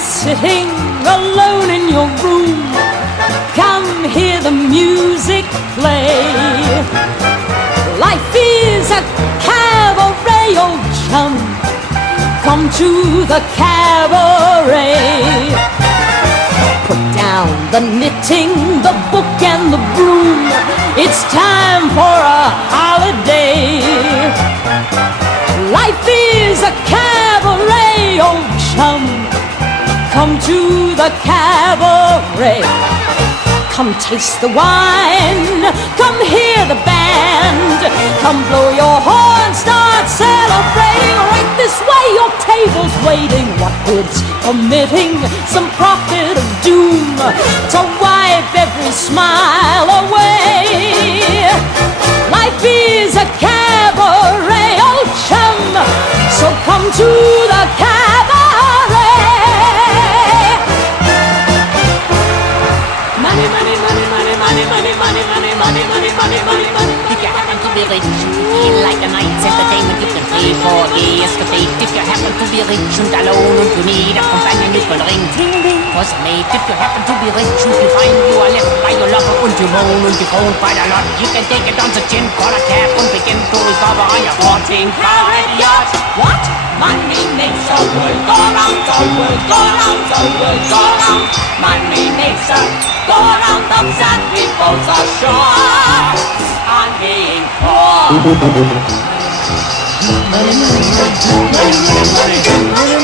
sitting alone in your room, come hear the music play. Life is a cabaret, old chum, come to the cabaret. Put down the knitting, the book and the broom, it's time for a holiday. Life is a cabaret, old chum, come to the cabaret. Come taste the wine, come hear the band, come blow your horn, start celebrating. Right this way, your table's waiting. What good's omitting some prophet of doom to wipe every smile away? Life is a cabaret, old chum, so come to the cabaret. Money, money, money, money, money, money, money, money, money, money, money, money, money. If you happen to be rich, you feel like a night's entertainment, you can pay for a escapade. If you happen to be rich and alone and you need a companion, you can ring ting ting for some mate. If you happen to be rich and you find you are left by your lover and you moan and you groan quite a lot, you can take it on the chin, call a cab and begin to recover on your 14-carat yacht. What? Money makes the world go round, the world go round, the world go round. Money makes the go round, upset we both are sure on being poor. Money, money, money, money, money, money, money, money.